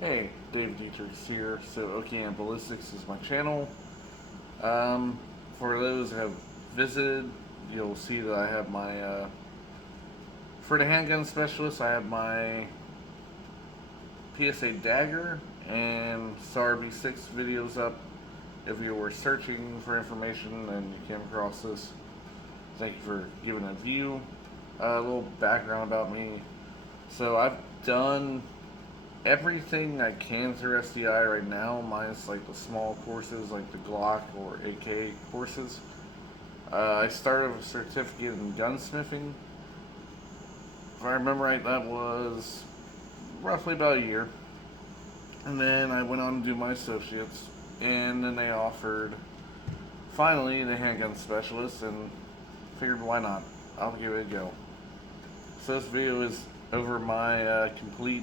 Hey, Dave Dietrichs here. So, OKM Ballistics is my channel. Um, for those who have visited, you'll see that I have my, for the handgun specialist, I have my PSA Dagger and SAR B6 videos up. If you were searching for information and you came across this, thank you for giving a view. A little background about me. So, I've done everything I can through SDI right now, minus like the small courses like the Glock or AK courses. I started a certificate in gunsmithing. If I remember right, that was roughly about a year. And then I went on to do my associates, and then they offered finally the handgun specialist, and figured why not? I'll give it a go. So this video is over my complete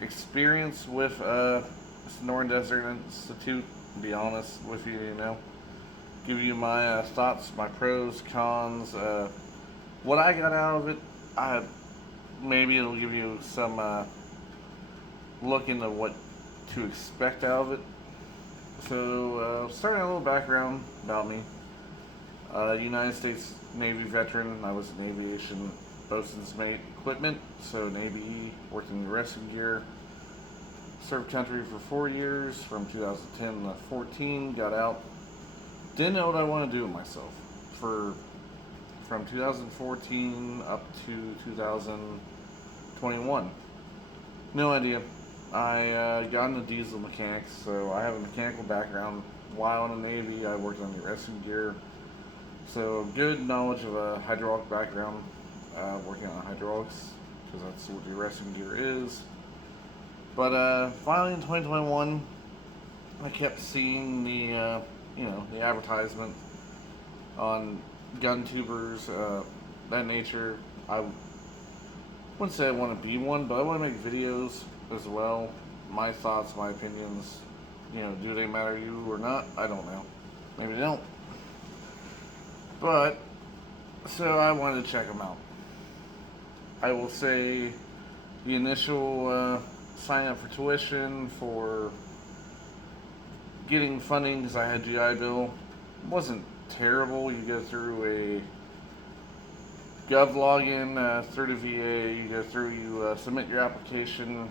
experience with Sonoran Desert Institute. To be honest with you, give you my thoughts, my pros, cons, what I got out of it. I maybe it'll give you some look into what to expect out of it. So, starting a little background about me. United States Navy veteran. I was in aviation bosun's mate equipment, so Navy, worked in rescue gear. Served country for 4 years, from 2010 to 14. Got out. Didn't know what I wanted to do with myself for from 2014 up to 2021. No idea. I got into diesel mechanics, so I have a mechanical background. While in the Navy, I worked on the rescue gear, so good knowledge of a hydraulic background, working on hydraulics, because that's what the rescue gear is. But finally in 2021, I kept seeing the advertisement on gun tubers, that nature. I wouldn't say I want to be one, but I want to make videos as well. My thoughts, my opinions. Do they matter to you or not? I don't know. Maybe they don't. But so I wanted to check them out. I will say the initial sign up for tuition, for getting funding because I had GI Bill, wasn't terrible. You go through a Gov login through the VA. You go through, you submit your application,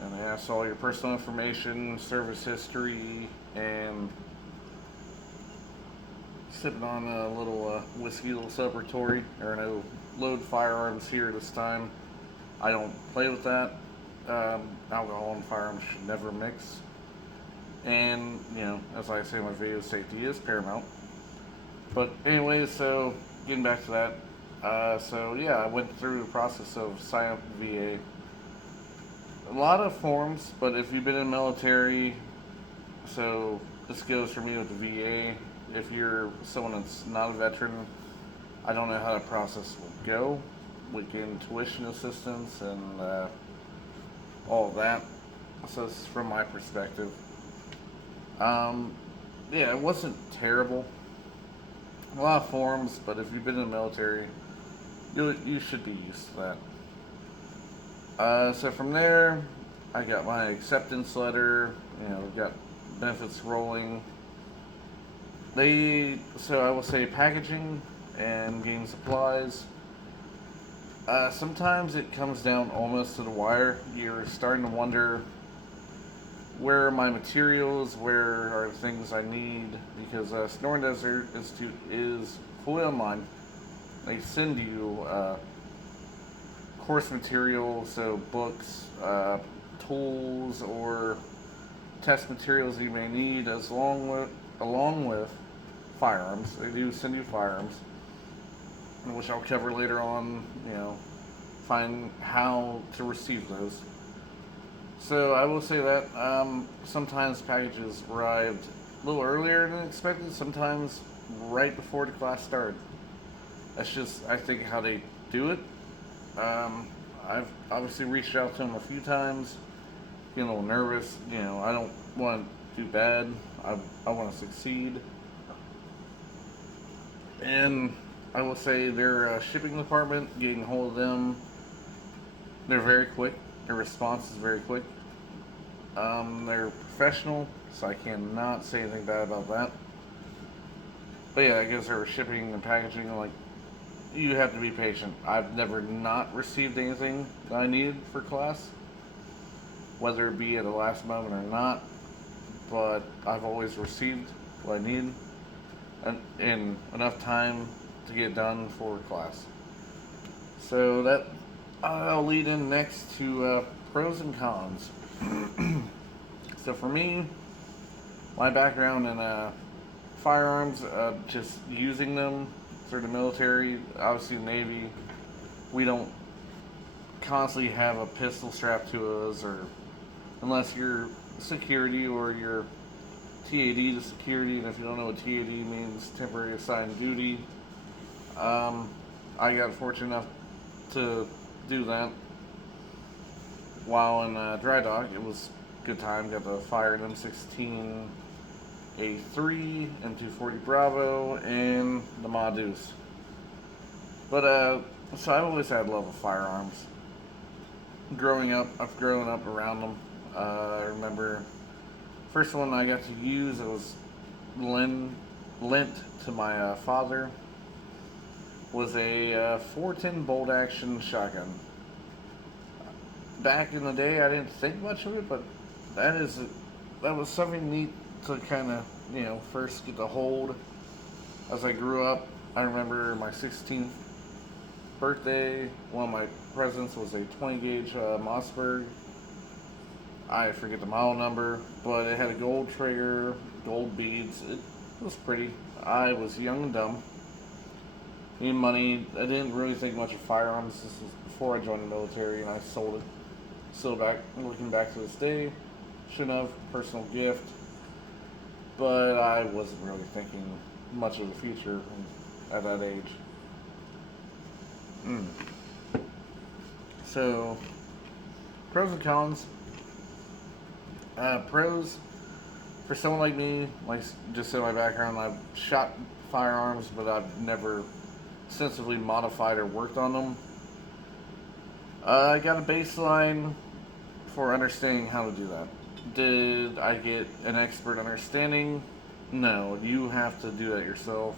and they ask all your personal information, service history, and sipping on a little whiskey, a little celebratory, or no load firearms here this time. I don't play with that. Alcohol and firearms should never mix. And, as I say in my video, safety is paramount. But anyway, so getting back to that. So yeah, I went through the process of signing up with the VA. A lot of forms, but if you've been in the military, so this goes for me with the VA. If you're someone that's not a veteran, I don't know how the process will go with getting tuition assistance and all of that. So this is from my perspective. Yeah, it wasn't terrible. A lot of forms, but if you've been in the military, you should be used to that. So from there, I got my acceptance letter. Got benefits rolling. So I will say packaging and getting supplies. Sometimes it comes down almost to the wire. You're starting to wonder, where are my materials, where are the things I need, because Sonoran Desert Institute is fully online. They send you course material, so books, tools, or test materials you may need, along with firearms. They do send you firearms, which I'll cover later on. Find how to receive those. So I will say that sometimes packages arrived a little earlier than expected. Sometimes right before the class started. That's just, I think, how they do it. I've obviously reached out to them a few times, getting a little nervous. I don't want to do bad. I want to succeed. And I will say their shipping department, getting a hold of them, they're very quick. Their response is very quick. They're professional, so I cannot say anything bad about that. But yeah, I guess they're shipping and packaging. Like, you have to be patient. I've never not received anything that I needed for class, whether it be at the last moment or not. But I've always received what I need in enough time to get done for class. So that I'll lead in next to pros and cons. So for me, my background in firearms, just using them through the military, obviously the Navy, we don't constantly have a pistol strapped to us, or unless you're security or you're TAD to security, and if you don't know what TAD means, temporary assigned duty. I got fortunate enough to do that while in dry dock. It was a good time. Got to fire an M16 A3, M240 Bravo, and the Ma Deuce. But so I've always had love of firearms. Growing up, I've grown up around them. I remember first one I got to use, it was lent to my father, was a 410 bolt action shotgun. Back in the day, I didn't think much of it, but that was something neat to kind of, first get the hold. As I grew up, I remember my 16th birthday, one of my presents was a 20 gauge Mossberg. I forget the model number, but it had a gold trigger, gold beads. It was pretty. I was young and dumb. Needed money. I didn't really think much of firearms. This was before I joined the military, and I sold it. Still looking back to this day, shouldn't have. Personal gift. But I wasn't really thinking much of the future at that age. So, pros and cons. Pros, for someone like me, like just in my background, I've shot firearms, but I've never extensively modified or worked on them. I got a baseline for understanding how to do that. Did I get an expert understanding? No, you have to do that yourself.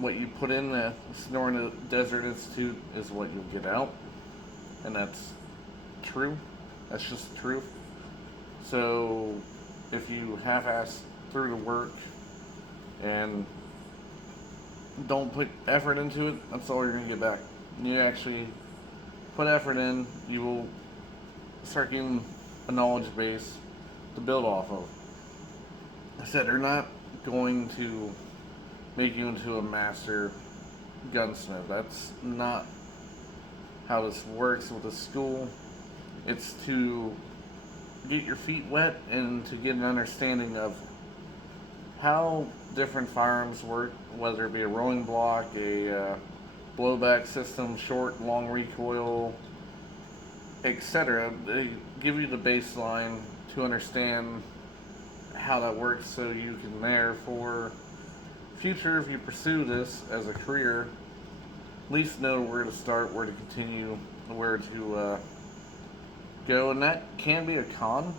What you put in the Sonoran Desert Institute is what you'll get out, and that's true. That's just the truth. So, if you half-ass through the work and don't put effort into it, that's all you're going to get back. You actually put effort in, you will start getting a knowledge base to build off of. I said, they're not going to make you into a master gunsmith. That's not how this works with the school. It's to get your feet wet and to get an understanding of how different firearms work, whether it be a rolling block, a blowback system, short, long recoil, etc. They give you the baseline to understand how that works, so you can therefore future, if you pursue this as a career, at least know where to start, where to continue, where to go. And that can be a con,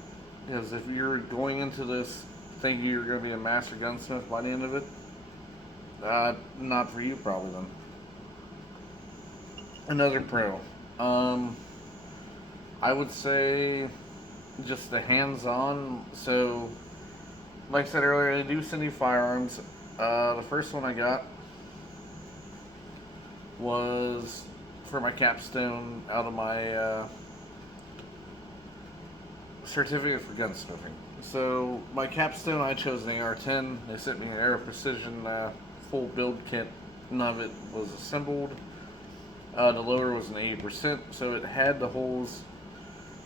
because if you're going into this thinking you're going to be a master gunsmith by the end of it, not for you probably then. Another pro, I would say just the hands-on. So like I said earlier, they do send you firearms. The first one I got was for my capstone out of my certificate for gunsmithing. So my capstone, I chose an AR-10. They sent me an Air Precision full build kit. None of it was assembled. The loader was an 80%, so it had the holes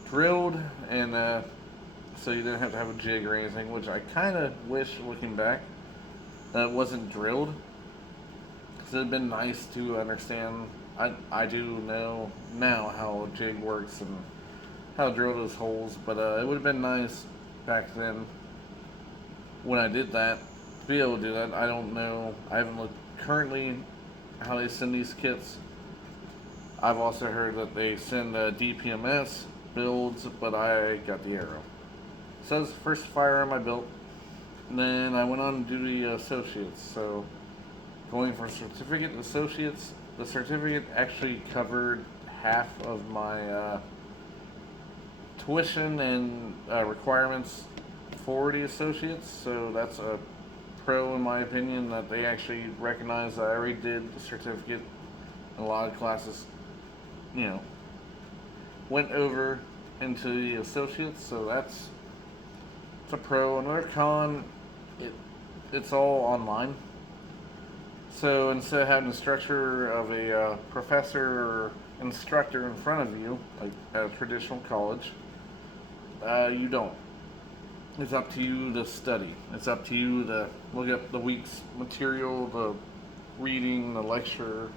drilled, and so you didn't have to have a jig or anything, which I kind of wish, looking back, that it wasn't drilled, because it would have been nice to understand. I do know now how a jig works and how to drill those holes, but it would have been nice back then when I did that to be able to do that. I don't know, I haven't looked currently how they send these kits. I've also heard that they send DPMS builds, but I got the arrow. So that's the first firearm I built. And then I went on to do the associates. So going from certificate to associates, the certificate actually covered half of my tuition and requirements for the associates. So that's a pro in my opinion, that they actually recognize that I already did the certificate. A lot of classes, went over into the associates, so that's a pro. Another con, it's all online. So instead of having the structure of a professor or instructor in front of you, like at a traditional college, you don't. It's up to you to study. It's up to you to look up the week's material, the reading, the lecture,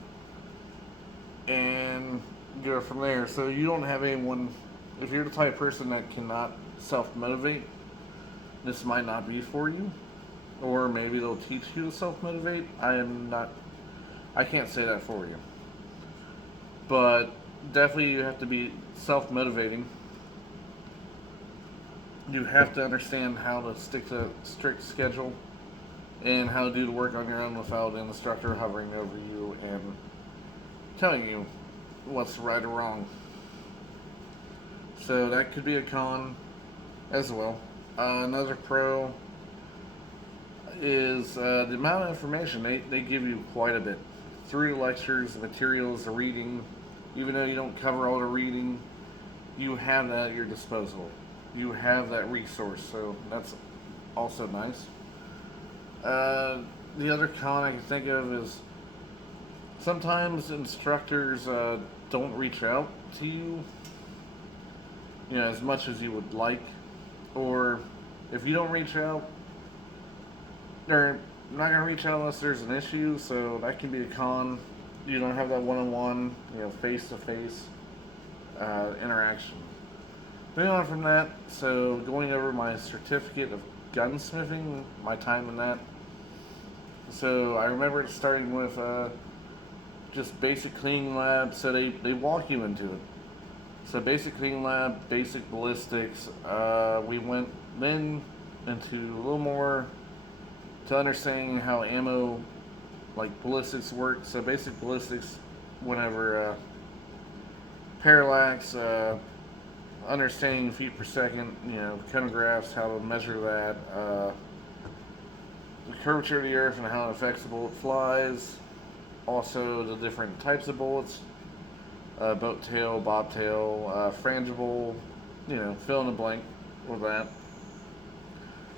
and go from there. So you don't have anyone, if you're the type of person that cannot self-motivate, this might not be for you. Or maybe they'll teach you to self-motivate. I can't say that for you. But definitely you have to be self-motivating. You have to understand how to stick to a strict schedule and how to do the work on your own without an instructor hovering over you and telling you what's right or wrong. So that could be a con as well. Another pro is the amount of information. They give you quite a bit. Through the lectures, the materials, the reading. Even though you don't cover all the reading, you have that at your disposal. You have that resource, so that's also nice. The other con I can think of is sometimes instructors don't reach out to you, as much as you would like, or if you don't reach out, they're not going to reach out unless there's an issue, so that can be a con. You don't have that one-on-one, face-to-face interaction. Moving on from that, so going over my certificate of gunsmithing, my time in that. So I remember starting with just basic cleaning lab, so they walk you into it. So basic cleaning lab, basic ballistics, we went then into a little more to understanding how ammo, like ballistics work. So basic ballistics, whenever parallax, understanding feet per second, chronographs, how to measure that, the curvature of the earth and how it affects the bullet flies, also the different types of bullets, boat tail, bobtail, frangible, fill in the blank with that.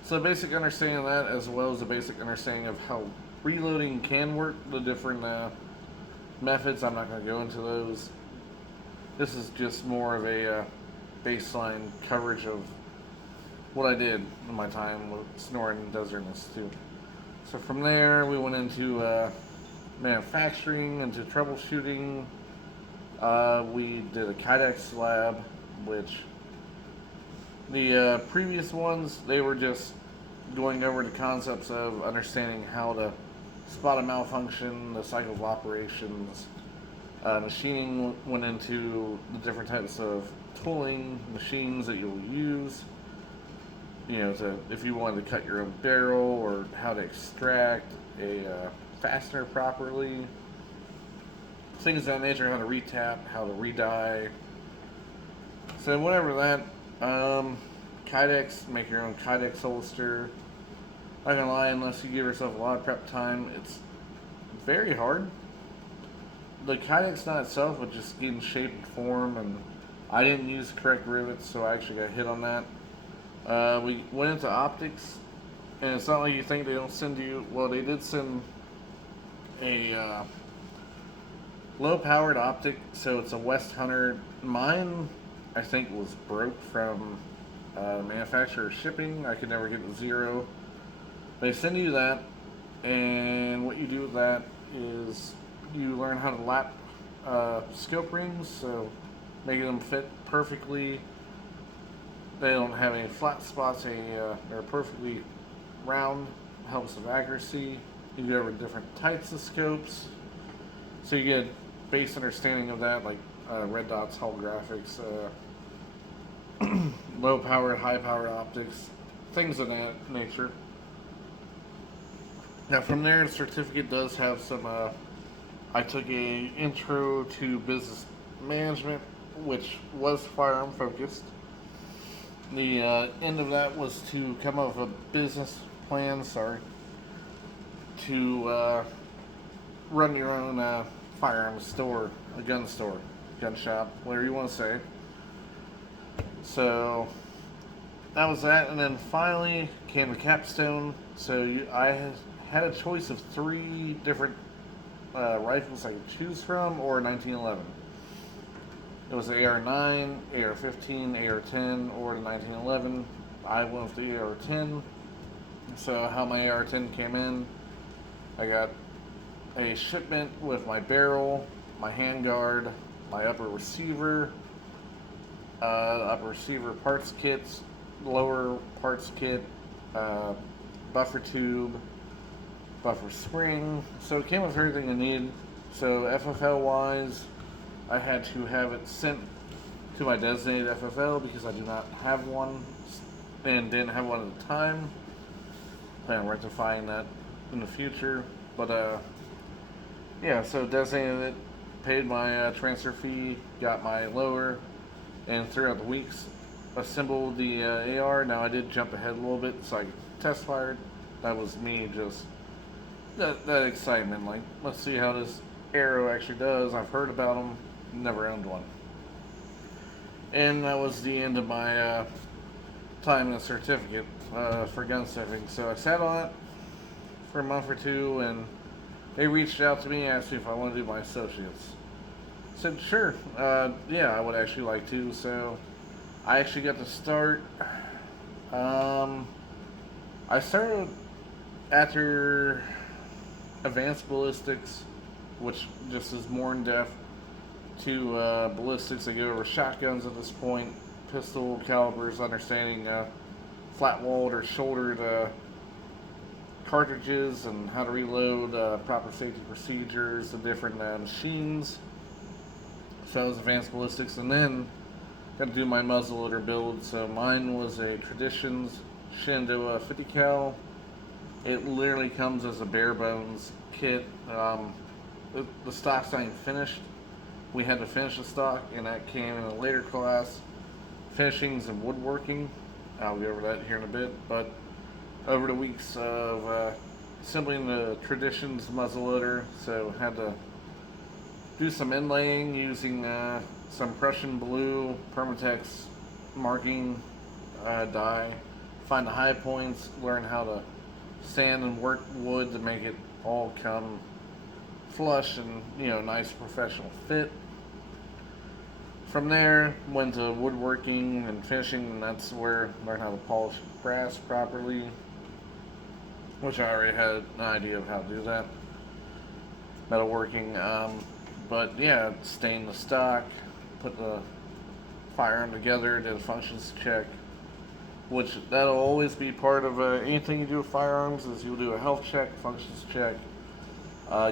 So basic understanding of that, as well as a basic understanding of how reloading can work, the different methods. I'm not going to go into those. This is just more of a baseline coverage of what I did in my time with Snoring and Desert Institute. So from there, we went into manufacturing, into troubleshooting. We did a Kydex lab, which the previous ones, they were just going over the concepts of understanding how to spot a malfunction, the cycle of operations. Machining went into the different types of tooling, machines that you'll use, if you wanted to cut your own barrel, or how to extract a fastener properly, things of that nature, how to retap, how to re-dye. So whatever that, Kydex, make your own Kydex holster. Not gonna lie, unless you give yourself a lot of prep time, it's very hard. The Kydex not itself, but just getting shape and form, and I didn't use the correct rivets, so I actually got hit on that. We went into optics, and it's not like you think they don't send you, well, they did send a low-powered optic, so it's a West Hunter. Mine, I think, was broke from manufacturer shipping. I could never get the zero. They send you that, and what you do with that is you learn how to lap scope rings, so making them fit perfectly. They don't have any flat spots. They're perfectly round. Helps with accuracy. You go over different types of scopes, so you get a base understanding of that, like red dots, holographics, low power, high power optics, things of that nature. Now from there, the certificate does have some. I took a intro to business management, which was firearm focused. The end of that was to come up with a business plan. Sorry, to run your own firearms store, a gun store, gun shop, whatever you want to say. So that was that, and then finally came the capstone. So I had a choice of three different rifles I could choose from, or 1911. It was the AR-9, AR-15, AR-10, or the 1911. I went with the AR-10. So how my AR-10 came in, I got a shipment with my barrel, my handguard, my upper receiver parts kits, lower parts kit, buffer tube, buffer spring. So it came with everything I needed. So FFL wise, I had to have it sent to my designated FFL because I do not have one and didn't have one at the time. Plan on rectifying that in the future. But yeah, so designated it, paid my transfer fee, got my lower, and throughout the weeks assembled the AR. Now I did jump ahead a little bit so I could test fired. That was me just that excitement, like, let's see how this arrow actually does. I've heard about them, never owned one. And that was the end of my time in the certificate for gun sniffing. So I sat on it for a month or two, and they reached out to me and asked me if I want to do my associates. I said sure, yeah, I would actually like to. So I actually got to start. I started after advanced ballistics, which just is more in depth, to ballistics. I go over shotguns at this point, pistol calibers, understanding flat-walled or shouldered cartridges and how to reload, proper safety procedures, the different machines. So that was advanced ballistics, and then got to do my muzzleloader build. So mine was a Traditions Shenandoah 50 cal. It literally comes as a bare bones kit. The stock's not even finished. We had to finish the stock, and that came in a later class. Finishings and woodworking. I'll go over that here in a bit. But over the weeks of assembling the Traditions muzzleloader, so had to do some inlaying using some Prussian blue Permatex marking dye. Find the high points, learn how to sand and work wood to make it all come flush and, you know, nice professional fit. From there, went to woodworking and finishing, and that's where I learned how to polish brass properly, which I already had an idea of how to do that. Metalworking, but yeah, stain the stock, put the firearm together, did a functions check, which that'll always be part of anything you do with firearms. Is you'll do a health check, functions check.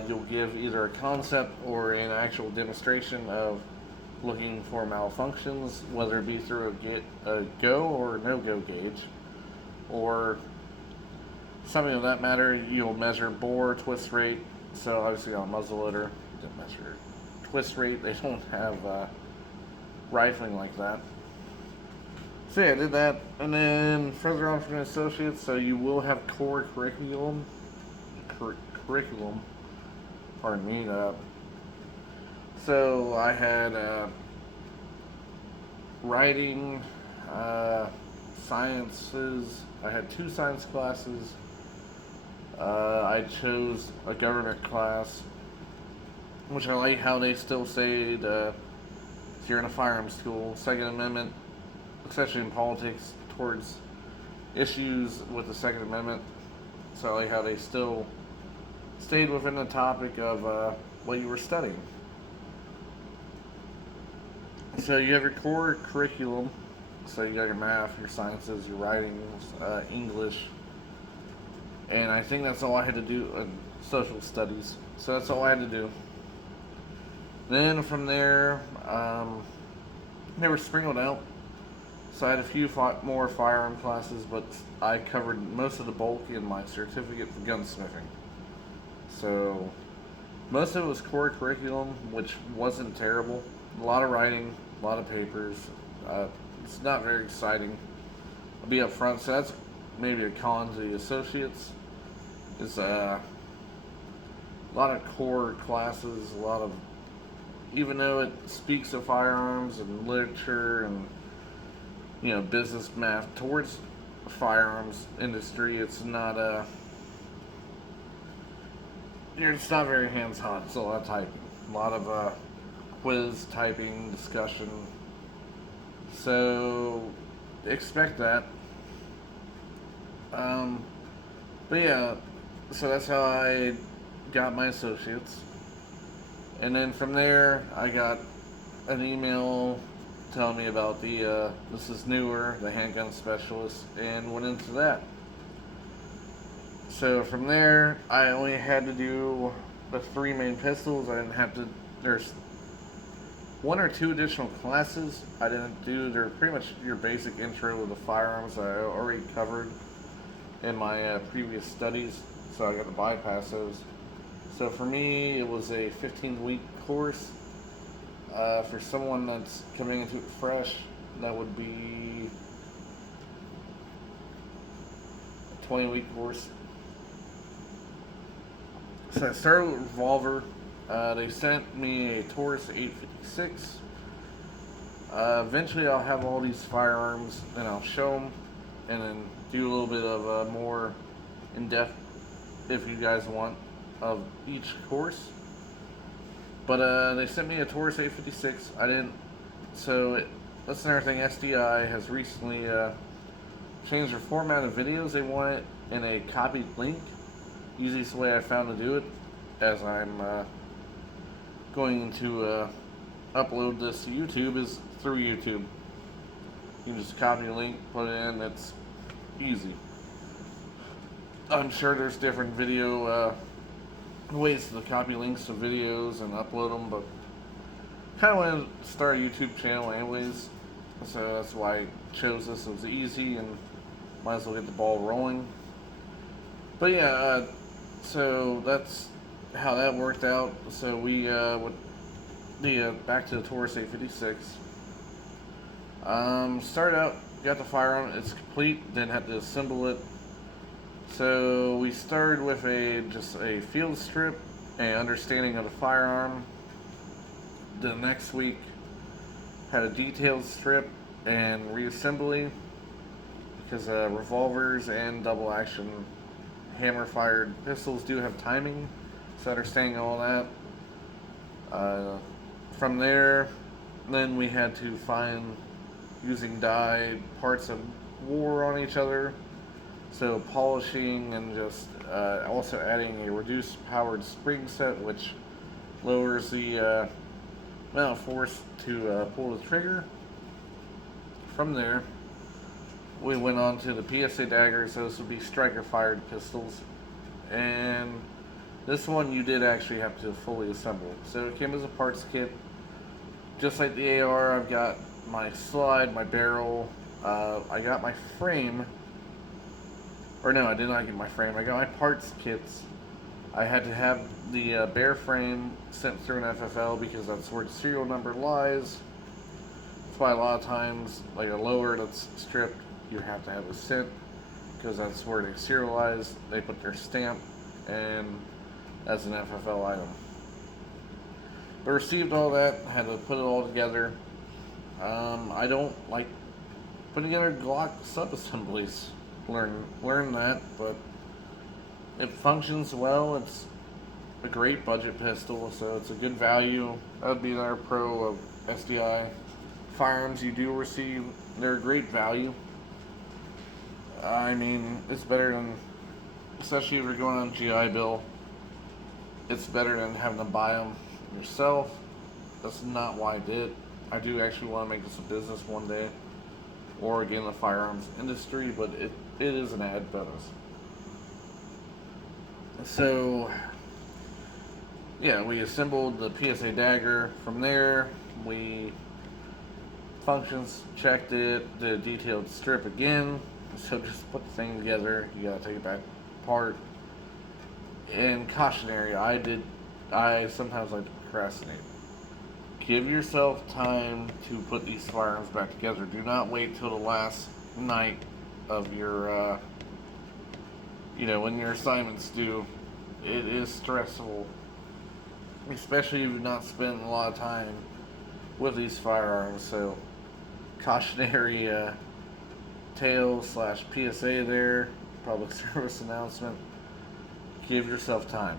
You'll give either a concept or an actual demonstration of looking for malfunctions, whether it be through a go or no go gauge, or something of that matter. You'll measure bore, twist rate. So obviously on a muzzleloader, you don't measure twist rate. They don't have rifling like that. So yeah, I did that, and then further on from the associates, so you will have core curriculum. Pardon me. So I had writing, sciences. I had 2 science classes. I chose a government class, which I like how they still say if you're in a firearms school, Second Amendment, especially in politics, towards issues with the Second Amendment. So I like how they still stayed within the topic of what you were studying. So you have your core curriculum. So you got your math, your sciences, your writing, English, and I think that's all I had to do in social studies. So that's all I had to do. Then from there, they were sprinkled out. So I had a few more firearm classes, but I covered most of the bulk in my certificate for gunsmithing. So most of it was core curriculum, which wasn't terrible. A lot of writing, a lot of papers. It's not very exciting. I'll be up front, so that's maybe a con to the associates. Is a lot of core classes, a lot of, even though it speaks of firearms and literature and business math towards the firearms industry, it's not it's not very hands-on. It's a lot of typing, a lot of quiz typing, discussion. So expect that. But yeah, so that's how I got my associates. And then from there, I got an email telling me about this is newer, the handgun specialist, and went into that. So from there, I only had to do the 3 main pistols. I didn't have to, there's 1 or 2 additional classes I didn't do. They're pretty much your basic intro to the firearms I already covered in my previous studies, so I got to bypass those. So for me, it was a 15-week course. For someone that's coming into it fresh, that would be a 20-week course. So I started with revolver. They sent me a Taurus 856. Eventually I'll have all these firearms and I'll show them and then do a little bit of more in-depth, if you guys want, of each course. But they sent me a Taurus 856. I didn't. So that's another thing. SDI has recently changed their format of videos. They want it in a copied link. Easiest way I found to do it, as I'm going to upload this to YouTube, is through YouTube. You can just copy a link, put it in. It's easy. I'm sure there's different video ways to copy links to videos and upload them, but kind of wanted to start a YouTube channel anyways, so that's why I chose this. It was easy and might as well get the ball rolling. But yeah, so that's how that worked out. So we back to the Taurus 856. Started out, got the firearm. It's complete. Didn't have to assemble it. So we started with just a field strip and understanding of the firearm. The next week had a detailed strip and reassembly, because revolvers and double action hammer fired pistols do have timing, so understanding all that. From there, then we had to find, using dye, parts that wore on each other. So polishing and just also adding a reduced powered spring set, which lowers the amount of force to pull the trigger. From there, we went on to the PSA daggers. Those would be striker fired pistols, and this one you did actually have to fully assemble. So it came as a parts kit, just like the AR. I've got my slide, my barrel. I got my frame. Or no, I did not get my frame. I got my parts kits. I had to have the bare frame sent through an FFL because that's where the serial number lies. That's why a lot of times, like a lower that's stripped, you have to have it sent because that's where they serialize. They put their stamp, and that's an FFL item. But received all that, had to put it all together. I don't like putting together Glock sub-assemblies. Learn that, but it functions well. It's a great budget pistol, so it's a good value. That would be another pro of SDI firearms you do receive. They're a great value. I mean, it's better than, especially if you're going on GI Bill, it's better than having to buy them yourself. That's not why I did. I do actually want to make this a business one day, or again the firearms industry, but it is an added bonus. So yeah, we assembled the PSA dagger. From there, we functions, checked it, did a detailed strip again. So just put the thing together. You gotta take it back apart. And cautionary, I sometimes like to procrastinate. Give yourself time to put these firearms back together. Do not wait till the last night of your, when your assignments due. It is stressful, especially if you've not spent a lot of time with these firearms. So, cautionary tale slash PSA there, public service announcement. Give yourself time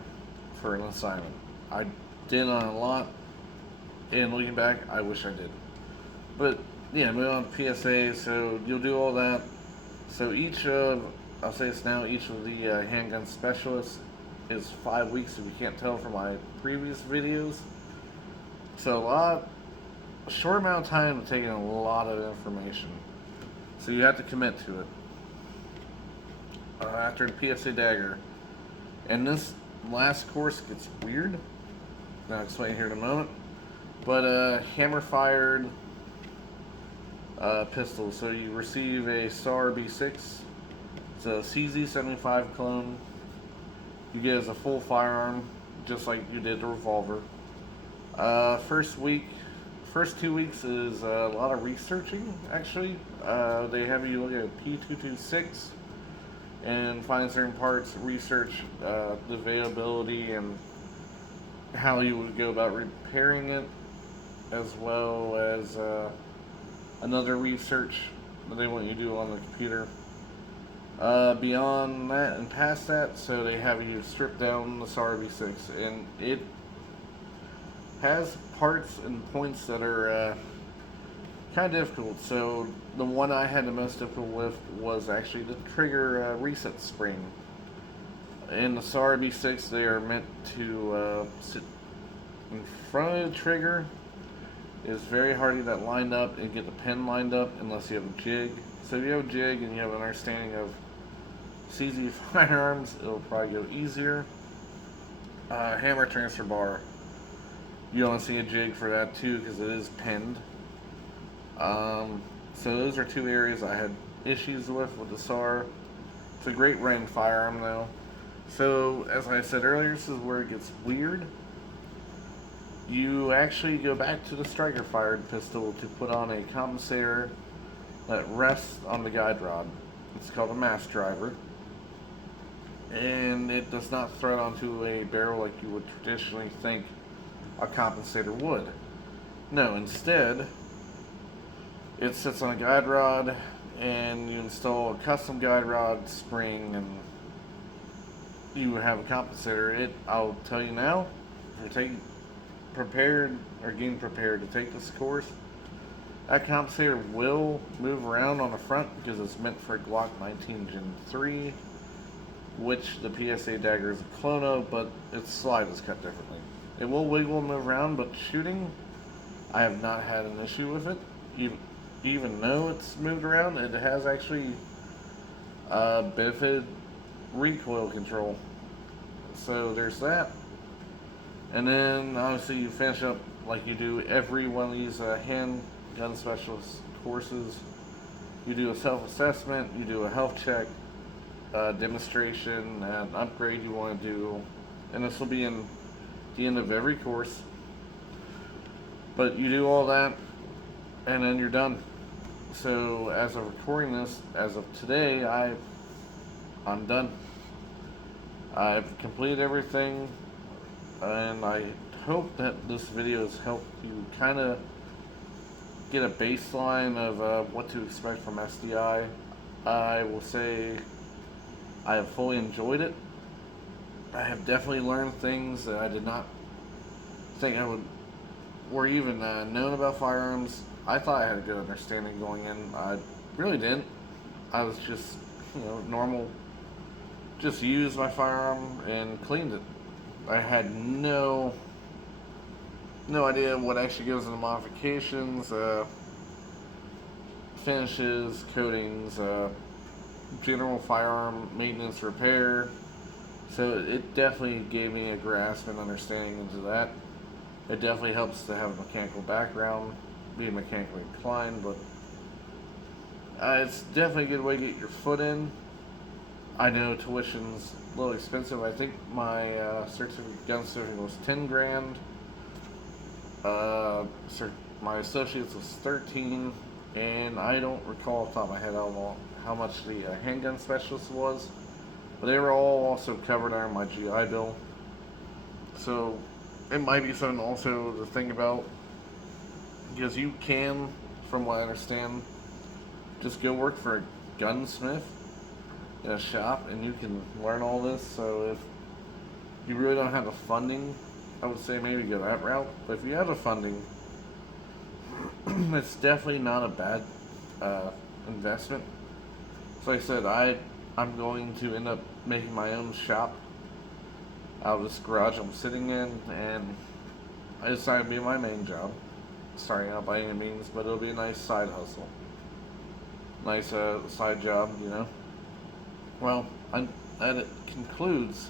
for an assignment. I did on a lot, and looking back, I wish I did. But yeah, moving on to PSA. So you'll do all that. So I'll say this now, each of the handgun specialists is 5 weeks. If you can't tell from my previous videos, so a short amount of time to take in a lot of information. So you have to commit to it. After the PSA dagger, and this last course gets weird. I'll explain here in a moment. But hammer fired pistol. So you receive a SAR B6. It's a CZ75 clone. You get as a full firearm, just like you did the revolver. First 2 weeks is a lot of researching, actually. They have you look at P226 and find certain parts, research the availability and how you would go about repairing it, as well as another research that they want you to do on the computer. Beyond that and past that, so they have you strip down the SAR V6, and it has parts and points that are kind of difficult. So the one I had the most difficult with was actually the trigger reset spring. In the SAR V6, they are meant to sit in front of the trigger. It's very hard to get that lined up and get the pin lined up unless you have a jig. So if you have a jig and you have an understanding of CZ firearms, it'll probably go easier. Hammer transfer bar. You don't see a jig for that too because it is pinned. So those are two areas I had issues with the SAR. It's a great range firearm though. So as I said earlier, this is where it gets weird. You actually go back to the striker fired pistol to put on a compensator that rests on the guide rod. It's called a mass driver. And it does not thread onto a barrel like you would traditionally think a compensator would. No, instead, it sits on a guide rod and you install a custom guide rod spring and you have a compensator. I'll tell you now, if you're getting prepared to take this course, that compensator will move around on the front because it's meant for Glock 19 Gen 3, which the PSA dagger is a clone of, but its slide is cut differently. It will wiggle and move around, but shooting, I have not had an issue with it. Even though it's moved around, it has actually benefited recoil control. So there's that. And then obviously you finish up like you do every one of these handgun specialist courses. You do a self-assessment, you do a health check, demonstration, and upgrade you want to do, and this will be in the end of every course. But you do all that, and then you're done. So as of recording this, as of today, I'm done. I've completed everything, and I hope that this video has helped you kind of get a baseline of what to expect from SDI. I will say I have fully enjoyed it. I have definitely learned things that I did not think were even known about firearms. I thought I had a good understanding going in. I really didn't. I was just, normal. Just used my firearm and cleaned it. I had no idea what actually goes into modifications, finishes, coatings, general firearm maintenance, repair. So it definitely gave me a grasp and understanding into that. It definitely helps to have a mechanical background. be mechanically inclined, but it's definitely a good way to get your foot in. I know tuition's a little expensive. I think my gun certificate was 10 grand. My associates was 13, and I don't recall off the top of my head how much the handgun specialist was, but they were all also covered under my GI Bill. So it might be something also to think about, because you can, from what I understand, just go work for a gunsmith in a shop and you can learn all this. So if you really don't have the funding, I would say maybe go that route. But if you have the funding, it's definitely not a bad investment. So like I said, I'm going to end up making my own shop out of this garage I'm sitting in, and I decided to be my main job. Starting out by any means, but it'll be a nice side hustle. Nice side job, you know. Well, that concludes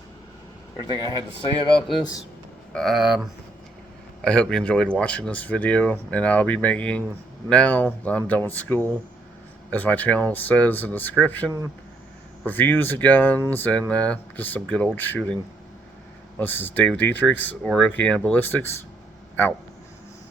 everything I had to say about this. I hope you enjoyed watching this video, and I'll be making, now that I'm done with school, as my channel says in the description, reviews of guns and just some good old shooting. This is Dave Dietrichs, Oroki and Ballistics, out.